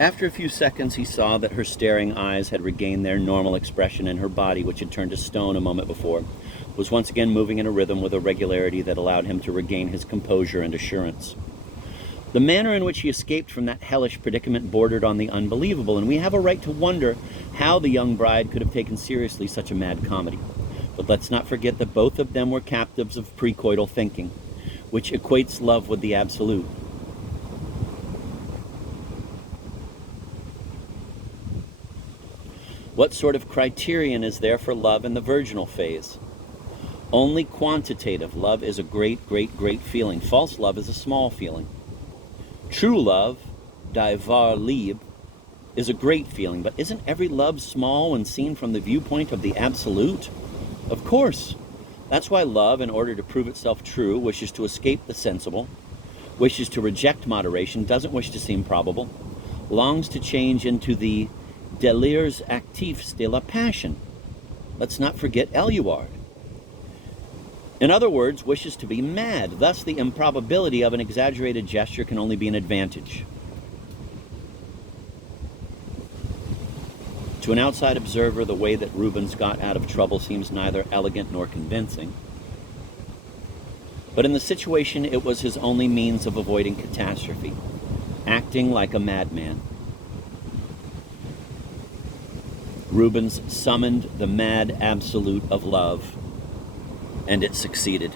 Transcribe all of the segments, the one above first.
After a few seconds, he saw that her staring eyes had regained their normal expression, and her body, which had turned to stone a moment before, was once again moving in a rhythm with a regularity that allowed him to regain his composure and assurance. The manner in which he escaped from that hellish predicament bordered on the unbelievable, and we have a right to wonder how the young bride could have taken seriously such a mad comedy. But let's not forget that both of them were captives of precoital thinking, which equates love with the absolute. What sort of criterion is there for love in the virginal phase? Only quantitative. Love is a great, great, great feeling. False love is a small feeling. True love, die wahre Liebe, is a great feeling, but isn't every love small when seen from the viewpoint of the absolute? Of course. That's why love, in order to prove itself true, wishes to escape the sensible, wishes to reject moderation, doesn't wish to seem probable, longs to change into the délires actifs de la passion. Let's not forget Eluard. In other words, wishes to be mad. Thus, the improbability of an exaggerated gesture can only be an advantage. To an outside observer, the way that Rubens got out of trouble seems neither elegant nor convincing. But in the situation, it was his only means of avoiding catastrophe, acting like a madman. Rubens summoned the mad absolute of love, and it succeeded.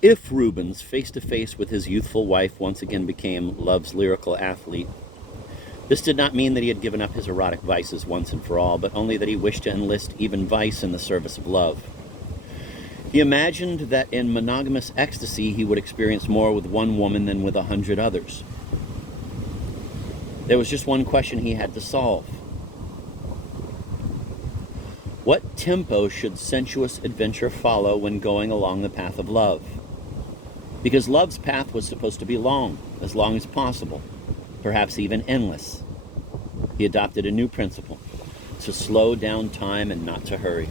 If Rubens, face to face with his youthful wife, once again became love's lyrical athlete, this did not mean that he had given up his erotic vices once and for all, but only that he wished to enlist even vice in the service of love. He imagined that in monogamous ecstasy he would experience more with one woman than with 100 others. There was just one question he had to solve. What tempo should sensuous adventure follow when going along the path of love? Because love's path was supposed to be long as possible, perhaps even endless. He adopted a new principle, to slow down time and not to hurry.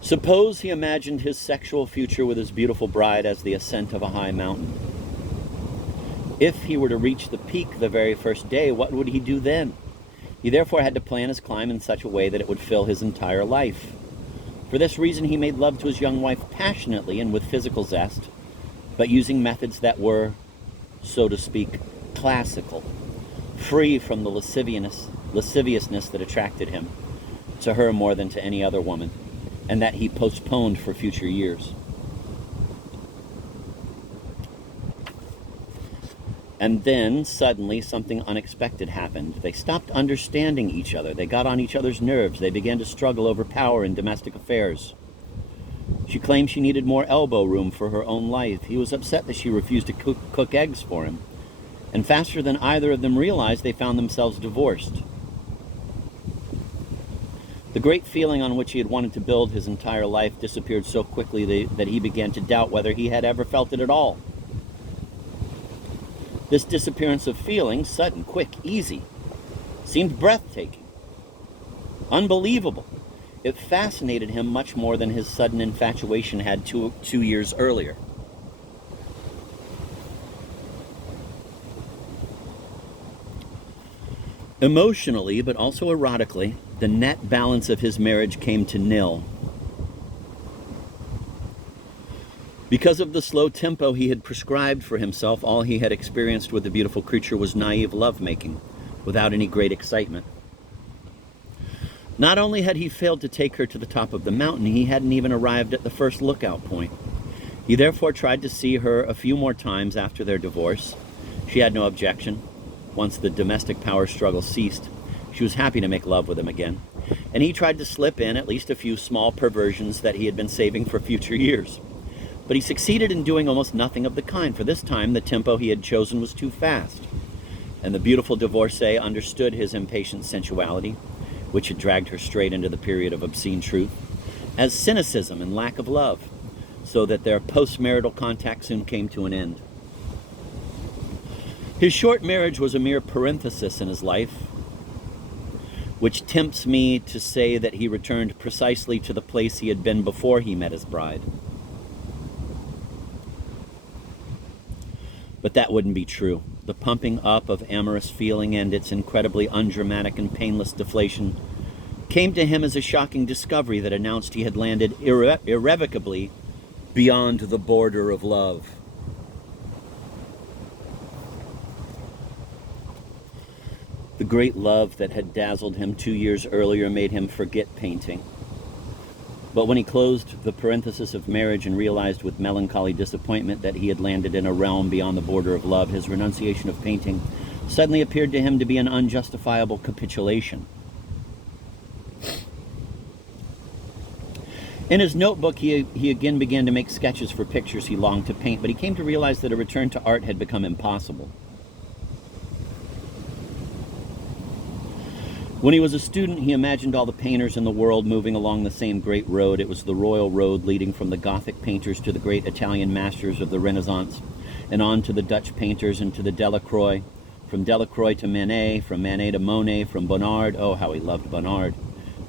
Suppose he imagined his sexual future with his beautiful bride as the ascent of a high mountain. If he were to reach the peak the very first day, what would he do then? He therefore had to plan his climb in such a way that it would fill his entire life. For this reason, he made love to his young wife passionately and with physical zest, but using methods that were, so to speak, classical, free from the lasciviousness that attracted him to her more than to any other woman, and that he postponed for future years. And then, suddenly, something unexpected happened. They stopped understanding each other. They got on each other's nerves. They began to struggle over power in domestic affairs. She claimed she needed more elbow room for her own life. He was upset that she refused to cook eggs for him. And faster than either of them realized, they found themselves divorced. The great feeling on which he had wanted to build his entire life disappeared so quickly that he began to doubt whether he had ever felt it at all. This disappearance of feeling, sudden, quick, easy, seemed breathtaking, unbelievable. It fascinated him much more than his sudden infatuation had two years earlier. Emotionally, but also erotically, the net balance of his marriage came to nil. Because of the slow tempo he had prescribed for himself, all he had experienced with the beautiful creature was naive lovemaking, without any great excitement. Not only had he failed to take her to the top of the mountain, he hadn't even arrived at the first lookout point. He therefore tried to see her a few more times after their divorce. She had no objection. Once the domestic power struggle ceased, she was happy to make love with him again. And he tried to slip in at least a few small perversions that he had been saving for future years. But he succeeded in doing almost nothing of the kind, for this time the tempo he had chosen was too fast. And the beautiful divorcee understood his impatient sensuality, which had dragged her straight into the period of obscene truth, as cynicism and lack of love, so that their post-marital contact soon came to an end. His short marriage was a mere parenthesis in his life, which tempts me to say that he returned precisely to the place he had been before he met his bride. But that wouldn't be true. The pumping up of amorous feeling and its incredibly undramatic and painless deflation came to him as a shocking discovery that announced he had landed irrevocably beyond the border of love. The great love that had dazzled him 2 years earlier made him forget painting. But when he closed the parenthesis of marriage and realized with melancholy disappointment that he had landed in a realm beyond the border of love, his renunciation of painting suddenly appeared to him to be an unjustifiable capitulation. In his notebook, he again began to make sketches for pictures he longed to paint, but he came to realize that a return to art had become impossible. When he was a student, he imagined all the painters in the world moving along the same great road. It was the royal road leading from the Gothic painters to the great Italian masters of the Renaissance, and on to the Dutch painters and to the Delacroix, from Delacroix to Manet, from Manet to Monet, from Bonnard, oh how he loved Bonnard,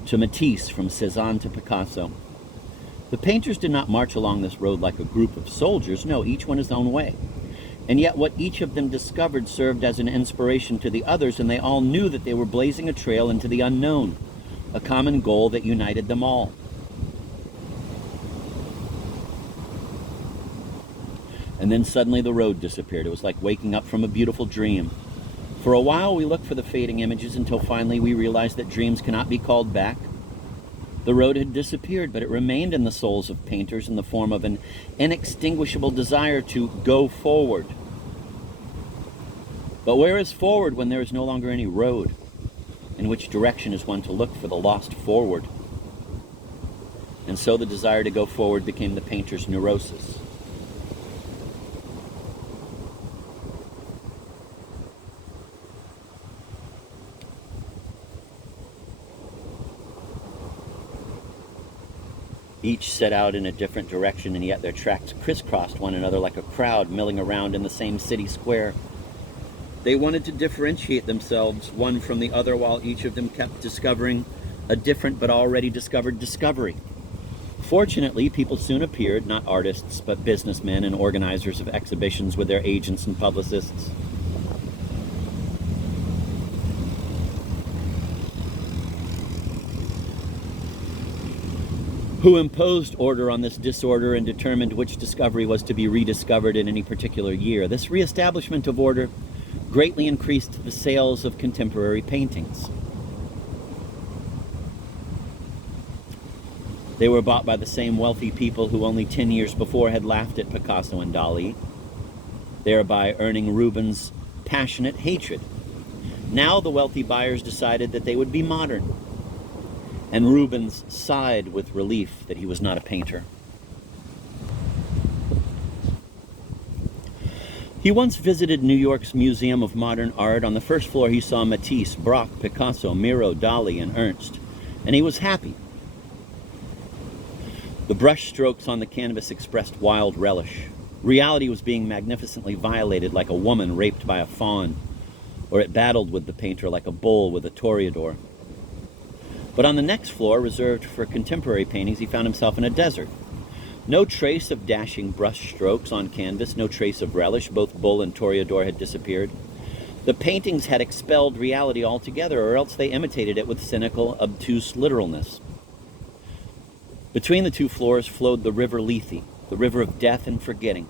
to Matisse, from Cézanne to Picasso. The painters did not march along this road like a group of soldiers, no, each went his own way. And yet what each of them discovered served as an inspiration to the others, and they all knew that they were blazing a trail into the unknown, a common goal that united them all. And then suddenly the road disappeared. It was like waking up from a beautiful dream. For a while we looked for the fading images until finally we realized that dreams cannot be called back. The road had disappeared, but it remained in the souls of painters in the form of an inextinguishable desire to go forward. But where is forward when there is no longer any road? In which direction is one to look for the lost forward? And so the desire to go forward became the painter's neurosis. Each set out in a different direction, and yet their tracks crisscrossed one another like a crowd milling around in the same city square. They wanted to differentiate themselves one from the other, while each of them kept discovering a different but already discovered discovery. Fortunately, people soon appeared, not artists, but businessmen and organizers of exhibitions with their agents and publicists. Who imposed order on this disorder and determined which discovery was to be rediscovered in any particular year. This reestablishment of order greatly increased the sales of contemporary paintings. They were bought by the same wealthy people who only 10 years before had laughed at Picasso and Dali, thereby earning Rubens' passionate hatred. Now the wealthy buyers decided that they would be modern, and Rubens sighed with relief that he was not a painter. He once visited New York's Museum of Modern Art. On the first floor he saw Matisse, Braque, Picasso, Miro, Dali, and Ernst, and he was happy. The brush strokes on the canvas expressed wild relish. Reality was being magnificently violated like a woman raped by a faun, or it battled with the painter like a bull with a toreador. But on the next floor, reserved for contemporary paintings, he found himself in a desert. No trace of dashing brush strokes on canvas, no trace of relish. Both bull and toreador had disappeared. The paintings had expelled reality altogether, or else they imitated it with cynical, obtuse literalness. Between the two floors flowed the river Lethe, the river of death and forgetting.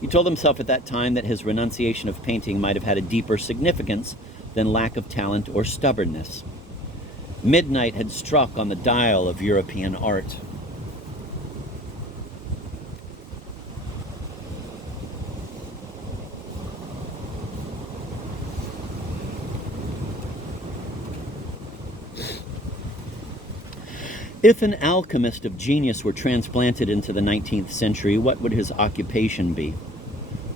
He told himself at that time that his renunciation of painting might have had a deeper significance than lack of talent or stubbornness. Midnight had struck on the dial of European art. If an alchemist of genius were transplanted into the 19th century, what would his occupation be?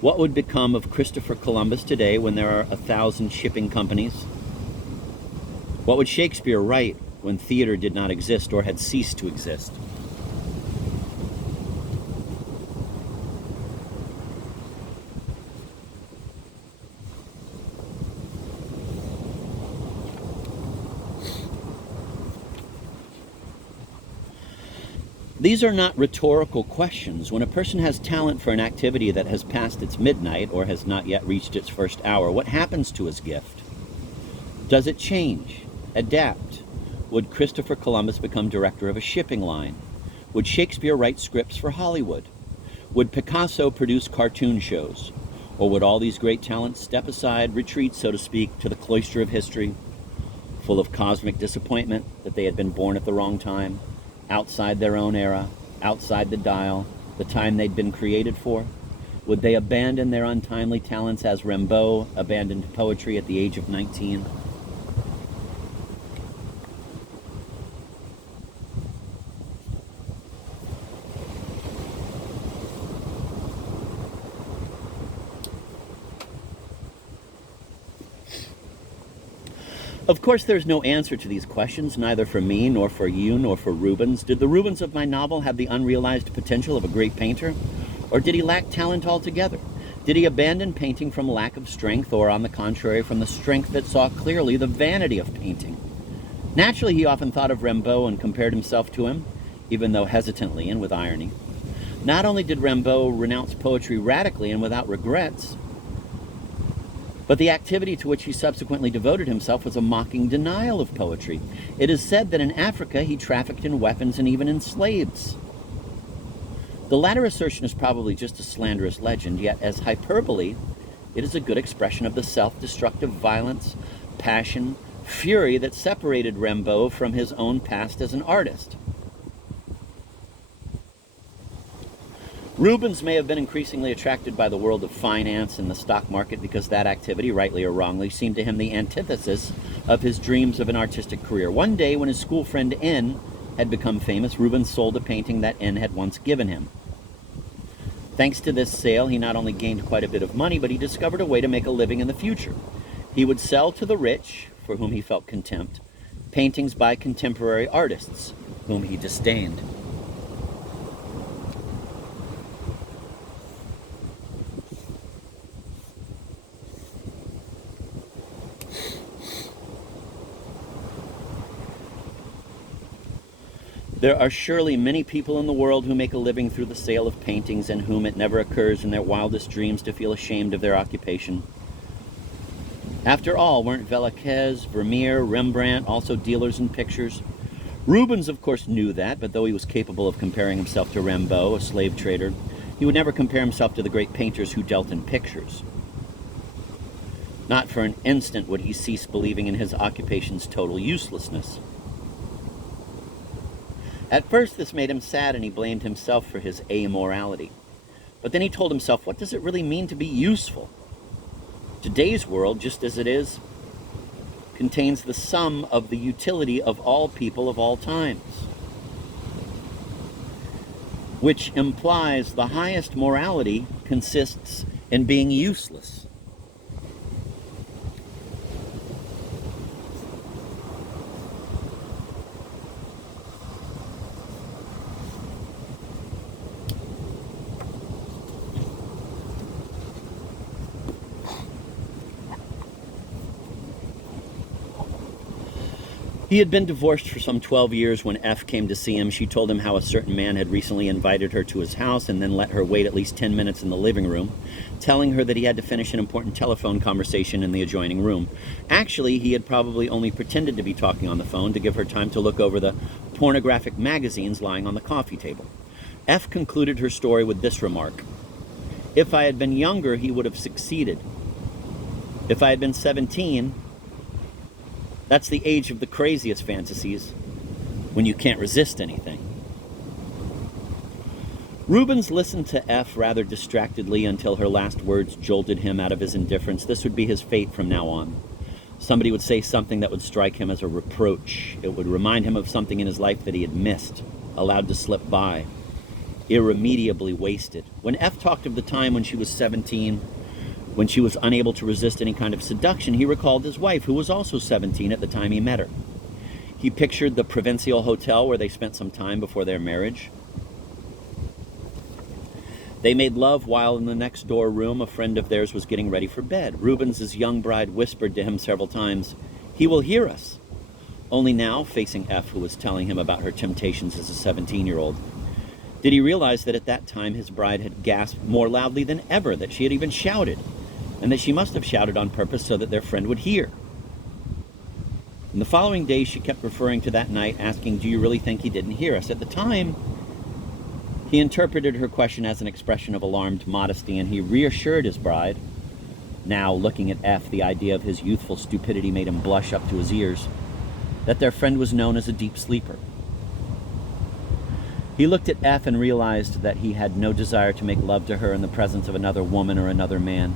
What would become of Christopher Columbus today when there are 1,000 shipping companies? What would Shakespeare write when theater did not exist or had ceased to exist? These are not rhetorical questions. When a person has talent for an activity that has passed its midnight or has not yet reached its first hour, what happens to his gift? Does it change? Adapt? Would Christopher Columbus become director of a shipping line? Would Shakespeare write scripts for Hollywood? Would Picasso produce cartoon shows? Or would all these great talents step aside, retreat, so to speak, to the cloister of history, full of cosmic disappointment that they had been born at the wrong time, outside their own era, outside the dial, the time they'd been created for? Would they abandon their untimely talents as Rimbaud abandoned poetry at the age of 19? Of course, there's no answer to these questions, neither for me, nor for you, nor for Rubens. Did the Rubens of my novel have the unrealized potential of a great painter? Or did he lack talent altogether? Did he abandon painting from lack of strength, or on the contrary, from the strength that saw clearly the vanity of painting? Naturally, he often thought of Rimbaud and compared himself to him, even though hesitantly and with irony. Not only did Rimbaud renounce poetry radically and without regrets, but the activity to which he subsequently devoted himself was a mocking denial of poetry. It is said that in Africa he trafficked in weapons and even in slaves. The latter assertion is probably just a slanderous legend, yet as hyperbole, it is a good expression of the self-destructive violence, passion, fury that separated Rimbaud from his own past as an artist. Rubens may have been increasingly attracted by the world of finance and the stock market because that activity, rightly or wrongly, seemed to him the antithesis of his dreams of an artistic career. One day, when his school friend N had become famous, Rubens sold a painting that N had once given him. Thanks to this sale, he not only gained quite a bit of money, but he discovered a way to make a living in the future. He would sell to the rich, for whom he felt contempt, paintings by contemporary artists, whom he disdained. There are surely many people in the world who make a living through the sale of paintings and whom it never occurs in their wildest dreams to feel ashamed of their occupation. After all, weren't Velázquez, Vermeer, Rembrandt also dealers in pictures? Rubens, of course, knew that, but though he was capable of comparing himself to Rimbaud, a slave trader, he would never compare himself to the great painters who dealt in pictures. Not for an instant would he cease believing in his occupation's total uselessness. At first, this made him sad, and he blamed himself for his amorality. But then he told himself, what does it really mean to be useful? Today's world, just as it is, contains the sum of the utility of all people of all times, which implies the highest morality consists in being useless. He had been divorced for some 12 years when F came to see him. She told him how a certain man had recently invited her to his house and then let her wait at least 10 minutes in the living room, telling her that he had to finish an important telephone conversation in the adjoining room. Actually, he had probably only pretended to be talking on the phone to give her time to look over the pornographic magazines lying on the coffee table. F concluded her story with this remark: "If I had been younger, he would have succeeded. If I had been 17, that's the age of the craziest fantasies, when you can't resist anything." Rubens listened to F rather distractedly until her last words jolted him out of his indifference. This would be his fate from now on. Somebody would say something that would strike him as a reproach. It would remind him of something in his life that he had missed, allowed to slip by, irremediably wasted. When F talked of the time when she was 17, when she was unable to resist any kind of seduction, he recalled his wife, who was also 17 at the time he met her. He pictured the Provincial Hotel where they spent some time before their marriage. They made love while in the next door room a friend of theirs was getting ready for bed. Rubens's young bride whispered to him several times, "He will hear us." Only now, facing F, who was telling him about her temptations as a 17-year-old, did he realize that at that time his bride had gasped more loudly than ever, that she had even shouted, and that she must have shouted on purpose so that their friend would hear. In the following days, she kept referring to that night, asking, "Do you really think he didn't hear us?" At the time, he interpreted her question as an expression of alarmed modesty, and he reassured his bride. Now, looking at F, the idea of his youthful stupidity made him blush up to his ears, that their friend was known as a deep sleeper. He looked at F and realized that he had no desire to make love to her in the presence of another woman or another man.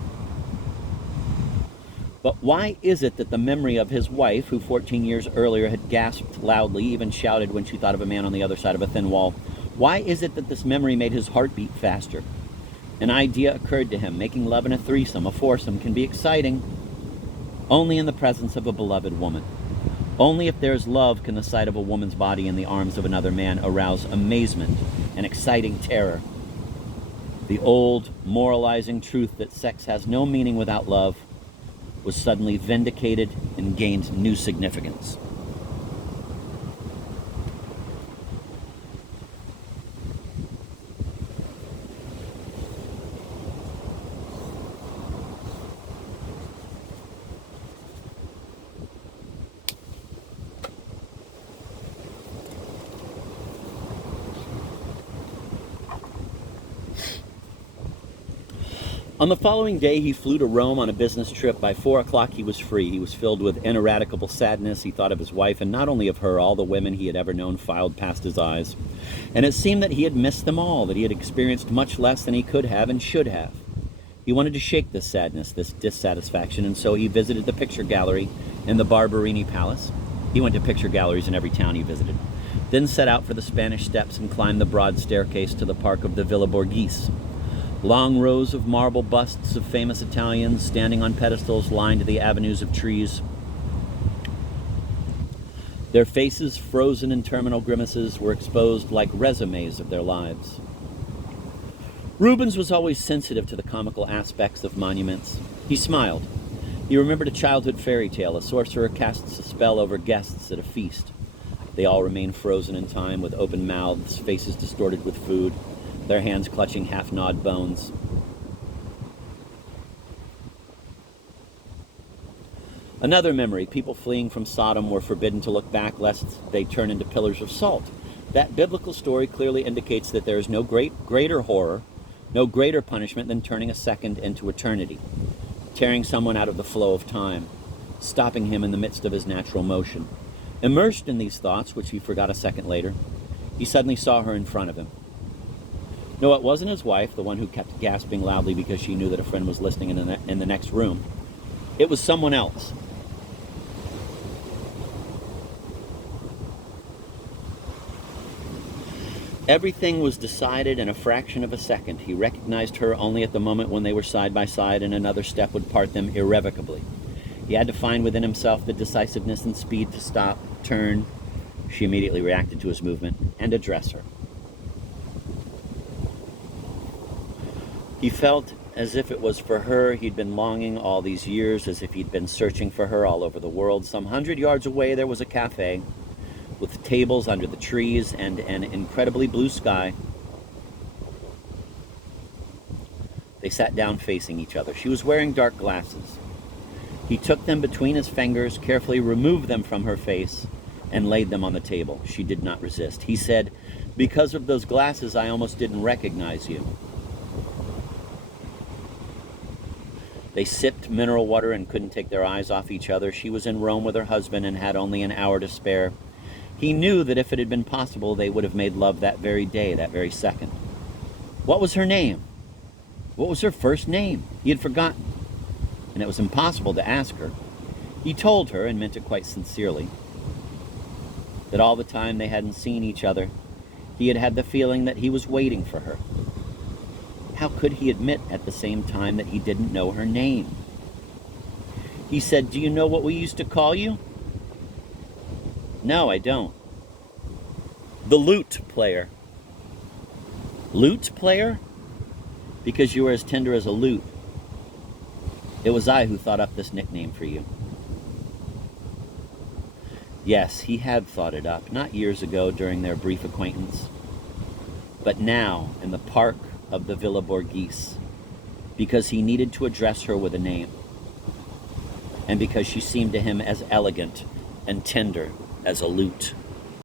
But why is it that the memory of his wife, who 14 years earlier had gasped loudly, even shouted when she thought of a man on the other side of a thin wall, why is it that this memory made his heart beat faster? An idea occurred to him. Making love in a threesome, a foursome, can be exciting only in the presence of a beloved woman. Only if there is love can the sight of a woman's body in the arms of another man arouse amazement and exciting terror. The old, moralizing truth that sex has no meaning without love was suddenly vindicated and gained new significance. On the following day, he flew to Rome on a business trip. By 4 o'clock, he was free. He was filled with ineradicable sadness. He thought of his wife, and not only of her. All the women he had ever known filed past his eyes. And it seemed that he had missed them all, that he had experienced much less than he could have and should have. He wanted to shake this sadness, this dissatisfaction, and so he visited the picture gallery in the Barberini Palace. He went to picture galleries in every town he visited. Then set out for the Spanish Steps and climbed the broad staircase to the park of the Villa Borghese. Long rows of marble busts of famous Italians standing on pedestals lined the avenues of trees. Their faces, frozen in terminal grimaces, were exposed like resumes of their lives. Rubens was always sensitive to the comical aspects of monuments. He smiled. He remembered a childhood fairy tale. A sorcerer casts a spell over guests at a feast. They all remain frozen in time, with open mouths, faces distorted with food, their hands clutching half-gnawed bones. Another memory: people fleeing from Sodom were forbidden to look back lest they turn into pillars of salt. That biblical story clearly indicates that there is no greater horror, no greater punishment than turning a second into eternity, tearing someone out of the flow of time, stopping him in the midst of his natural motion. Immersed in these thoughts, which he forgot a second later, he suddenly saw her in front of him. No, it wasn't his wife, the one who kept gasping loudly because she knew that a friend was listening in the next room. It was someone else. Everything was decided in a fraction of a second. He recognized her only at the moment when they were side by side and another step would part them irrevocably. He had to find within himself the decisiveness and speed to stop, turn. She immediately reacted to his movement, and address her. He felt as if it was for her he'd been longing all these years, as if he'd been searching for her all over the world. Some 100 yards away there was a cafe with tables under the trees and an incredibly blue sky. They sat down facing each other. She was wearing dark glasses. He took them between his fingers, carefully removed them from her face, and laid them on the table. She did not resist. He said, "Because of those glasses, I almost didn't recognize you." They sipped mineral water and couldn't take their eyes off each other. She was in Rome with her husband and had only an hour to spare. He knew that if it had been possible, they would have made love that very day, that very second. What was her name? What was her first name? He had forgotten, and it was impossible to ask her. He told her, and meant it quite sincerely, that all the time they hadn't seen each other, he had had the feeling that he was waiting for her. How could he admit at the same time that he didn't know her name? He said, "Do you know what we used to call you?" "No, I don't." "The lute player." "Lute player?" "Because you were as tender as a lute. It was I who thought up this nickname for you." Yes, he had thought it up, not years ago during their brief acquaintance, but now in the park of the Villa Borghese, because he needed to address her with a name, and because she seemed to him as elegant and tender as a lute.